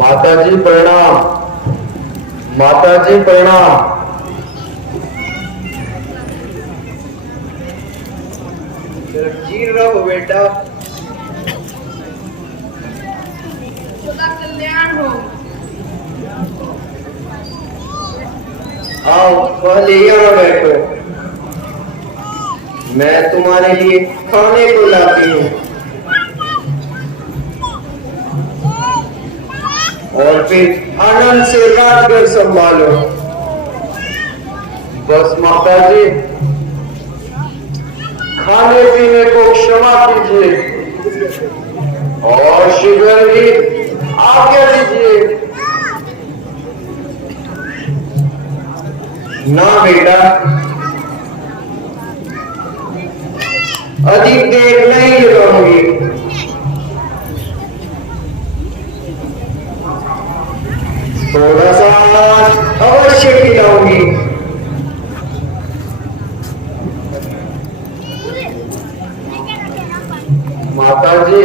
माताजी प्रणाम। माताजी प्रणाम। जी रहो बेटा। सदा कल्याण हो। आओ पहले यहाँ बैठो, मैं तुम्हारे लिए खाने को लाती हूँ। और फिर आनंद से रात भर संभालो। बस माताजी, खाने पीने को क्षमा कीजिए और शीघ्र ही आज्ञा दीजिए। ना बेटा, अधिक देर नहीं रहूंगी। थोड़ा सा अवश्य खिलाऊंगी। माताजी,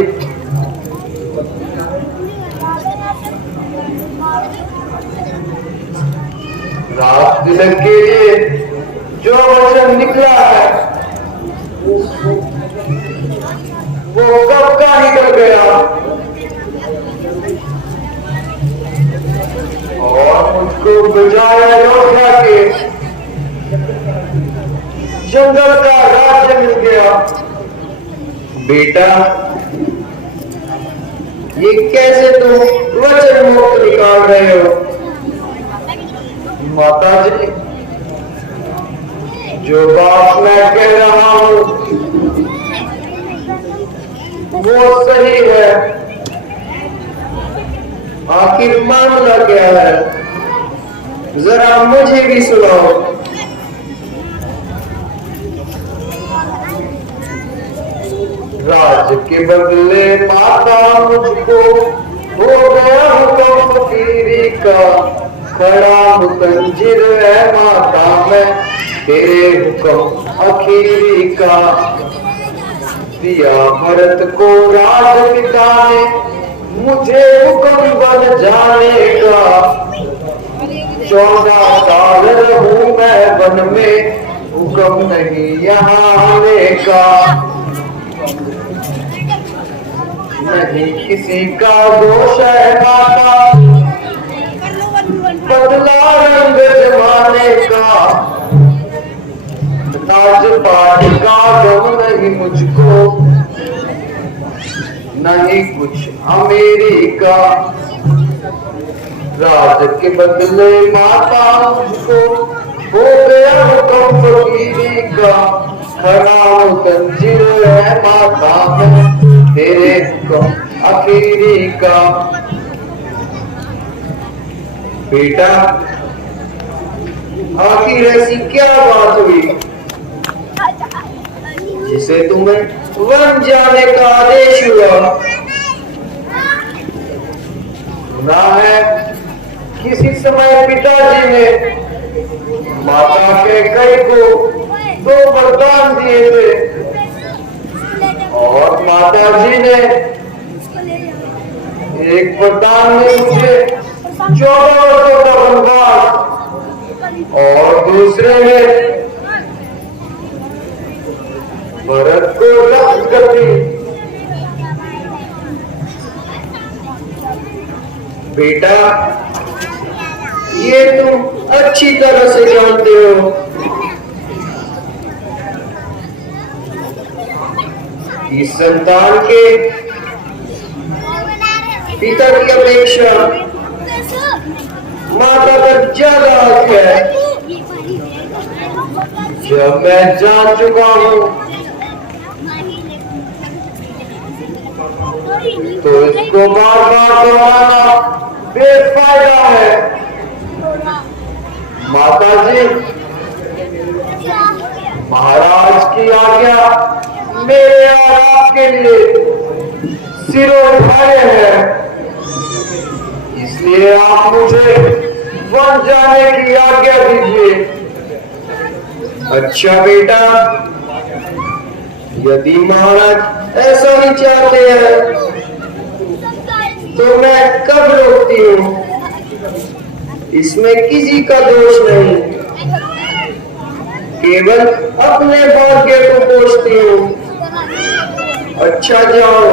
रात तिलक के लिए जो वचन निकला है वो कब का निकल गया और मुझको बजाया योद्धा के जंगल का राज्य मिल गया। बेटा, ये कैसे तुम वचन मुक्त निकाल रहे हो? माताजी, जो बात मैं कह रहा हूं वो सही है। आखिर मामला क्या है, जरा मुझे भी सुनाओ। राज के बदले माता मुझको हो गया हुक्म फकीरी का। खड़ा मुतंजिर है माता मैं तेरे हुक्म अखीरी का। दिया भरत को राज पिता ने मुझे हुक्म बन जाने का। 14 साल रहूं मैं वन में, हुक्म नहीं यहाँ आने का। नहीं किसी का दोष है माता, बदला रंग जमाने का। राजपाट का गम नहीं मुझको, नहीं कुछ अमीरी का। राज के बदले माता मुझको हो गया हुक्म फकीरी का। खड़ा मुतंजिर है माता मैं तेरे हुक्म अखीरी का। बेटा, आखिर ऐसी क्या बात हुई जिसे तुम्हें वन जाने का आदेश हुआ? सुना है किसी समय पिताजी ने माता के कई को 2 वरदान दिए थे और माताजी ने एक वरदान में मुझे 14 वर्षों का वनवास और दूसरे में भरत को लक्ष्य कर दी। बेटा, ये तुम अच्छी तरह से जानते हो कि संतान के पिता की अपेक्षा माता का ज्यादा हक है। जब मैं जान चुका हूं तो इसको बार बार दोहराना बेफायदा है। माताजी, महाराज की आज्ञा मेरे और आपके लिए सिरों उठाए हैं, इसलिए आप मुझे वन जाने की आज्ञा दीजिए। अच्छा बेटा, यदि महाराज ऐसा ही चाहते हैं तो मैं कब रोकती हूँ? इसमें किसी का दोष नहीं, केवल अपने भाग्य को कोसती हूँ। अच्छा जाओ।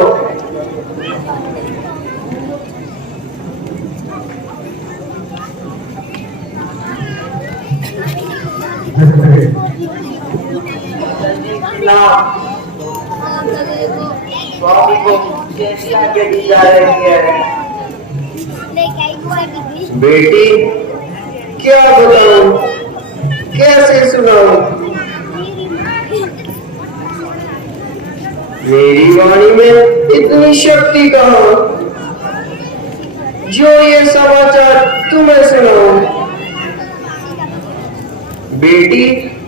स्वामी को कैसी आज्ञा दी जा रही है? बेटी, क्या बताऊं, कैसे सुनाऊं? मेरी वाणी में इतनी शक्ति कहाँ जो ये समाचार तुम्हें सुनाऊं? बेटी,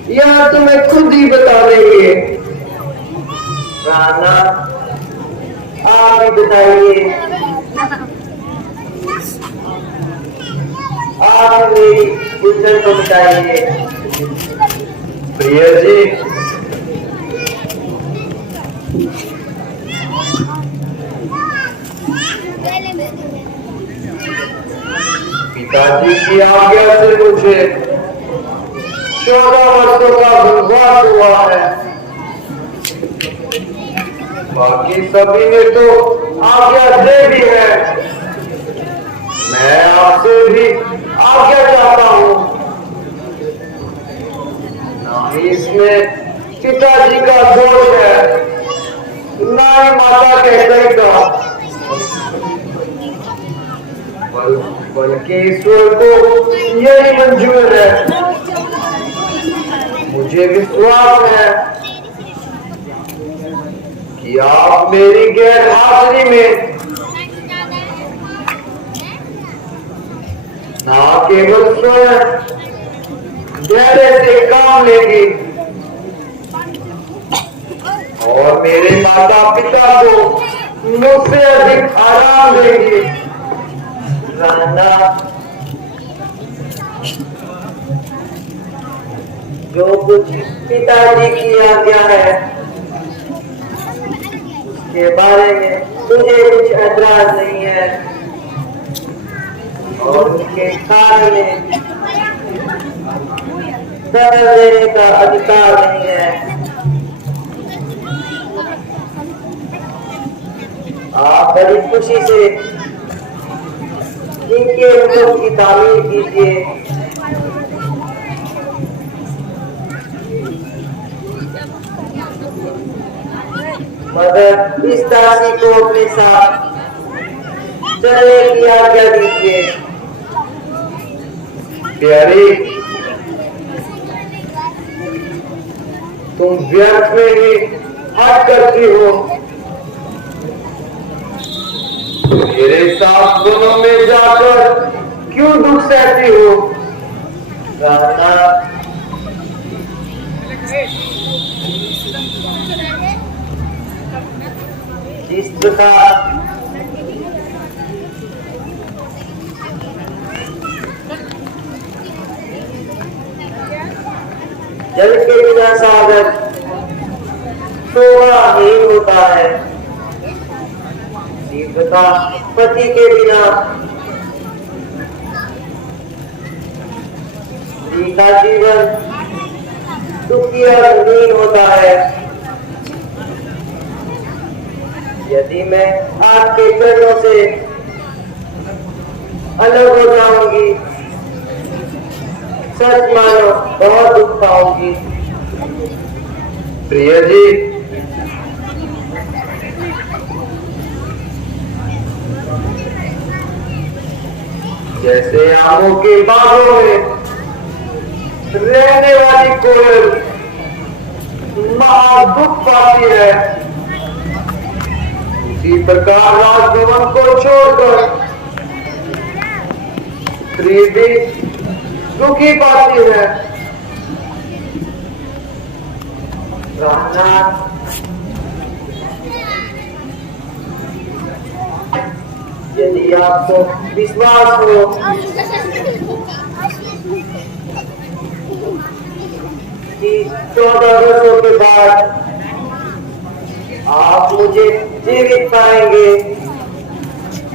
यहाँ तुम्हें खुद ही बता देंगे। राना, आप ही बताइए, आप मेरी उलझन को बताइए। प्रिया जी, पिताजी की आज्ञा से मुझे 14 वर्षों का वनवास हुआ है। बाकी सभी ने तो आज्ञा दे दी है, मैं आपसे भी आज्ञा चाहता हूँ। ना ही इसमें पिताजी का दोष है, ना ही माता कैकई का, बल्कि ईश्वर को यही मंजूर है। मुझे विश्वास है कि आप मेरी गैर हाजिरी में ना केवल स्वयं धैर्य से काम लेंगी और मेरे माता पिता को मुझसे अधिक आराम देंगी। राना, जो कुछ पिताजी की आज्ञा है उसके बारे में मुझे कुछ ऐतराज नहीं है और उनके कार्य में दखल देने का अधिकार नहीं है। आप बड़ी खुशी से इनके हुक्म की तामील कीजिए। मगर इस दासी को अपने साथ चलने की आज्ञा दीजिए। प्यारी, तुम व्यर्थ में ही हट करती हो। मेरे साथ दोनों में जाकर क्यों दुख सहती हो? राना, जिस प्रकार जल के बिना सागर शोभाहीन होता है, तीव्रता पति के बिना स्त्री का जीवन दुखी और रंगीन होता है। यदि मैं आपके चरणों से अलग हो जाऊंगी, सच मानो बहुत दुख पाऊंगी। प्रिया जी, जैसे आमों के बागों में रहने वाली कोयल महा दुख पाती है, इसी प्रकार राजभवन को छोड़कर स्त्री भी दुखी पाती है। राना, यदि आपको विश्वास हो कि 14 वर्षों के बाद आप मुझे जीवित पाएंगे,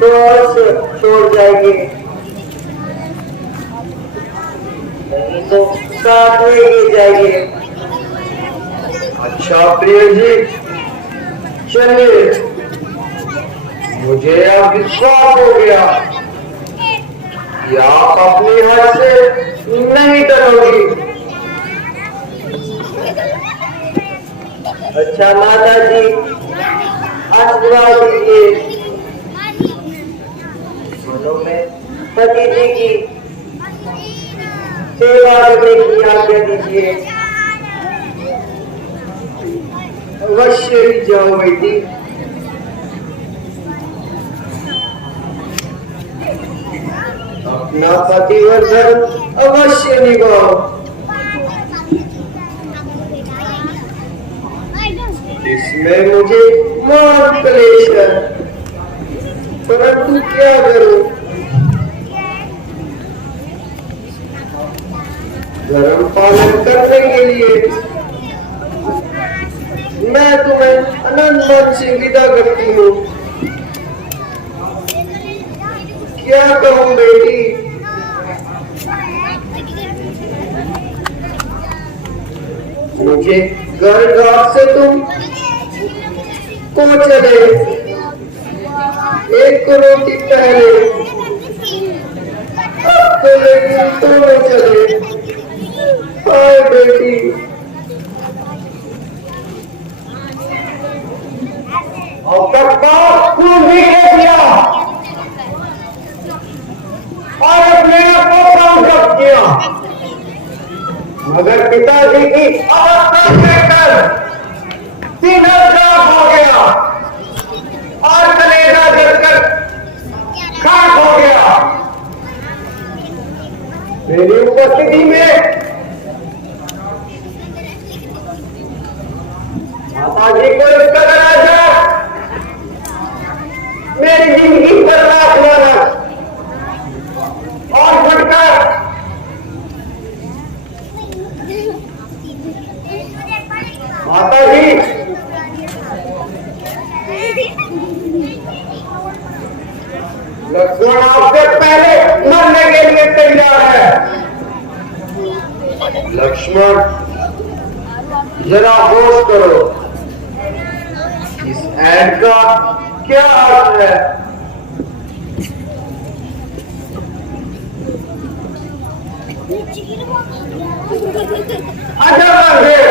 तो और छोड़ जाइए, नहीं तो साथ में ही जाइए। अच्छा प्रिय जी, चलिए, मुझे अब विश्वास हो गया कि आप अपनी हद से नहीं टलोगी। अच्छा माता जी, आशीर्वाद दीजिए। दोनों में पति जी की सेवा करने की आज्ञा दीजिए। अवश्य ही जाओ बेटी। अपना पतिव्रत धर्म अवश्य निभाओ। इसमें मुझे बहुत क्लेश है, परंतु क्या करूं? धर्म पालन करने के लिए मैं तुम्हें अनंत मन से विदा करती हूँ। क्या कहूँ बेटी? मुझे घर घाट से तुम को चले, एक रोटी पहले, अब तो लेकिन दोनों चले। हाय बेटी, अब तक बाप को भी कह दिया और अपने आप को कम कर दिया, मगर पिताजी की अवस्था देखकर सीधा खराब हो गया और कलेजा जलकर खाक हो गया। मेरी उपस्थिति में माताजी को इस कदर आजा मेरी जिंदगी पर लाख लानत और फटकार। माताजी, लक्ष्मण आपसे पहले मरने के लिए तैयार है। लक्ष्मण, जरा होश करो, इस ऐड का क्या अर्थ है? अजब है,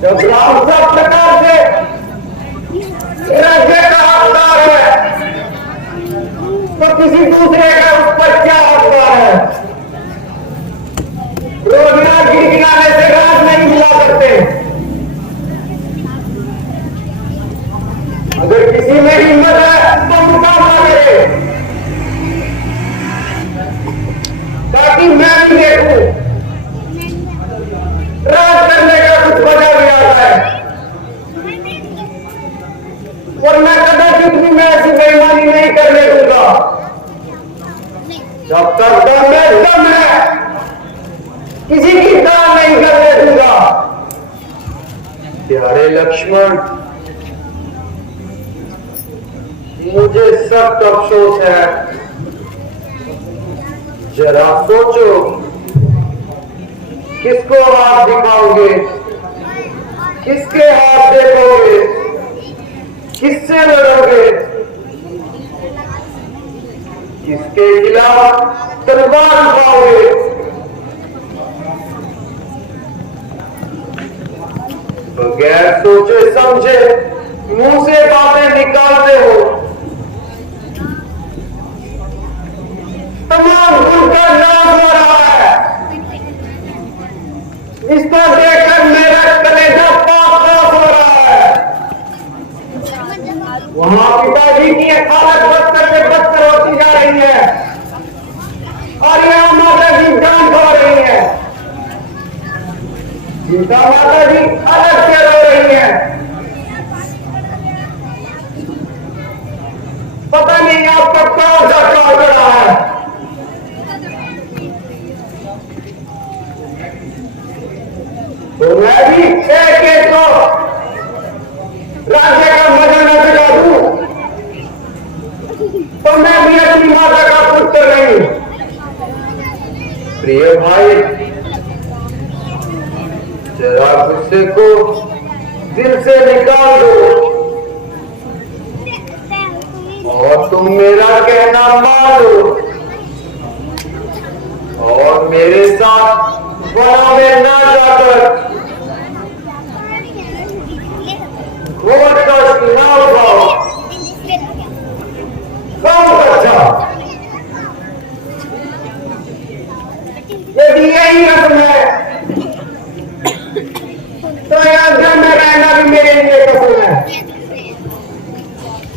जब राम सब प्रकार से राज्य का हकदार है तो किसी दूसरे का उस पर क्या हकदार है? रोजगार गिरगिराने से राज नहीं मिला करते। अगर किसी में हिम्मत है तो मुकाबला करे, ताकि मैं भी देखूं राज करने का कुछ वजह भी आता है। और मैं कदाचित भी मैं ऐसी बेईमानी नहीं करने दूंगा। जब तक दम में दम है, किसी की दान नहीं करने दूंगा। प्यारे लक्ष्मण, मुझे सख्त अफसोस है। जरा सोचो, किसको हाथ दिखाओगे, किसके हाथ देखोगे, किससे लड़ोगे, किसके खिलाफ तलवार उठाओगे? बगैर सोचे समझे मुंह से बातें निकालते हो। तमाम गुण का नाश हो रहा है। इसको देखकर मेरा कलेजा पाप हो रहा है। वहां पिताजी की हालत बदतर से बदतर होती जा रही है और यहाँ माता जी जान खो रही है, जिनका माता जी अलग से रो रही है। पता नहीं आपका कौन सा काल पड़ा है। तो मैं भी एक एक को राज्य का मजा न चला दूं। जरा गुस्से को दिल से निकाल दो और तुम मेरा कहना मान लो और मेरे साथ वहां में ना जाकर वोट का चुनाव उठाओ। बहुत अच्छा, यदि यही रस्म है तो अयोध्या में रहना भी मेरे लिए पसंद है।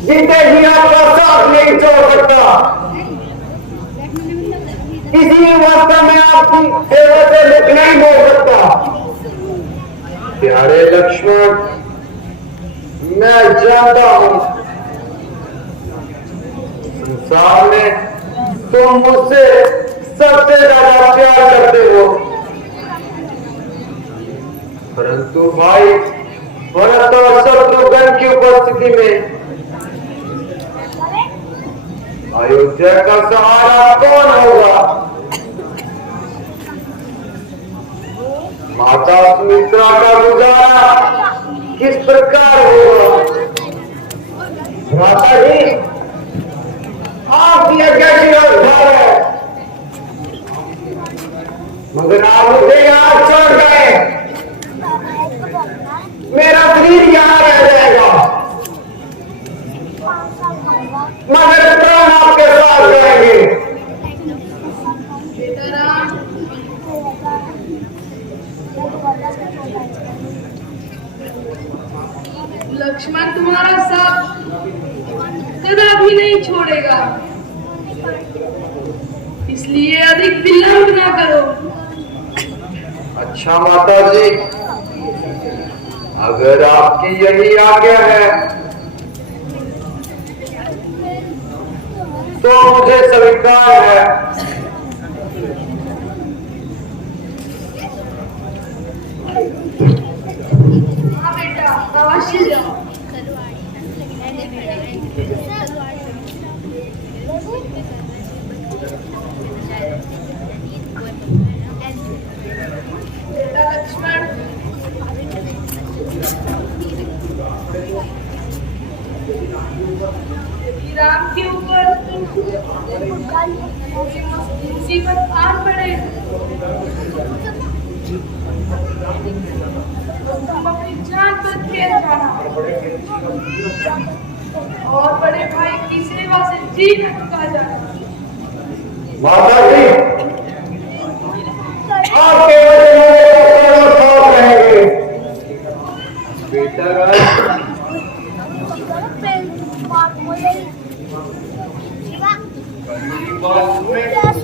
जिंदे जी आपका साथ नहीं छोड़ सकता, किसी अवस्था में आपकी सेवा से मुख नहीं बोल सकता। प्यारे लक्ष्मण, मैं जानता हूं संसार में तुम मुझसे सबसे ज्यादा प्यार करते हो, परंतु भाई भरत और शत्रुघ्न की उपस्थिति में अयोध्या का सहारा कौन होगा? माता सुमित्रा का गुजारा किस प्रकार होगा? माता जी, आपकी आज्ञा की उद्धार है, मगर आप मुझे यहाँ छोड़ गए, मेरा शरीर यहाँ रह जाएगा, मगर प्राण आपके साथ जाएंगे। लक्ष्मण तुम्हारा साथ कदापि नहीं छोड़ेगा, इसलिए अधिक विलंब ना करो। अच्छा माता जी, अगर आपकी यही आज्ञा है तो मुझे स्वीकार है। हाँ बेटा, अवश्य जाओ। बेटा लक्ष्मण, राम के ऊपर मुसीबत आ पड़े तो तुम अपनी जान पर खेल जाना और बड़े भाई की सेवा से जी न चुका जाना। माता जी, आपके वचन मेरे साथ रहेंगे। बेटा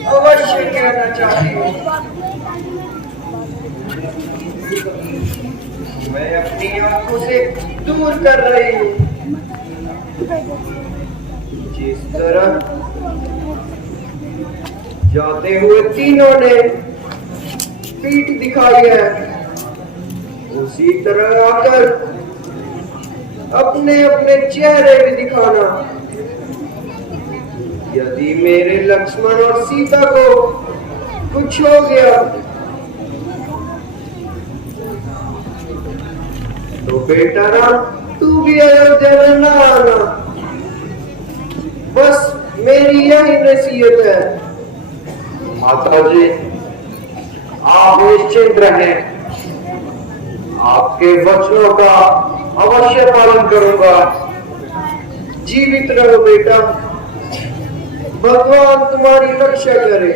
अवश्य कहना चाहती हूँ, मैं अपनी आंखों से दूर कर रही हूँ। जिस तरह जाते हुए तीनों ने पीठ दिखाई है, उसी तरह आकर अपने अपने चेहरे भी दिखाना। यदि मेरे लक्ष्मण और सीता को कुछ हो गया तो बेटा राम, तू भी अयोध्या में न आना। बस मेरी यही नसीहत है। माता जी, आप निश्चिंत रहें, आपके वचनों का अवश्य पालन करूंगा। जीवित रहो बेटा, भगवान तुम्हारी रक्षा करे।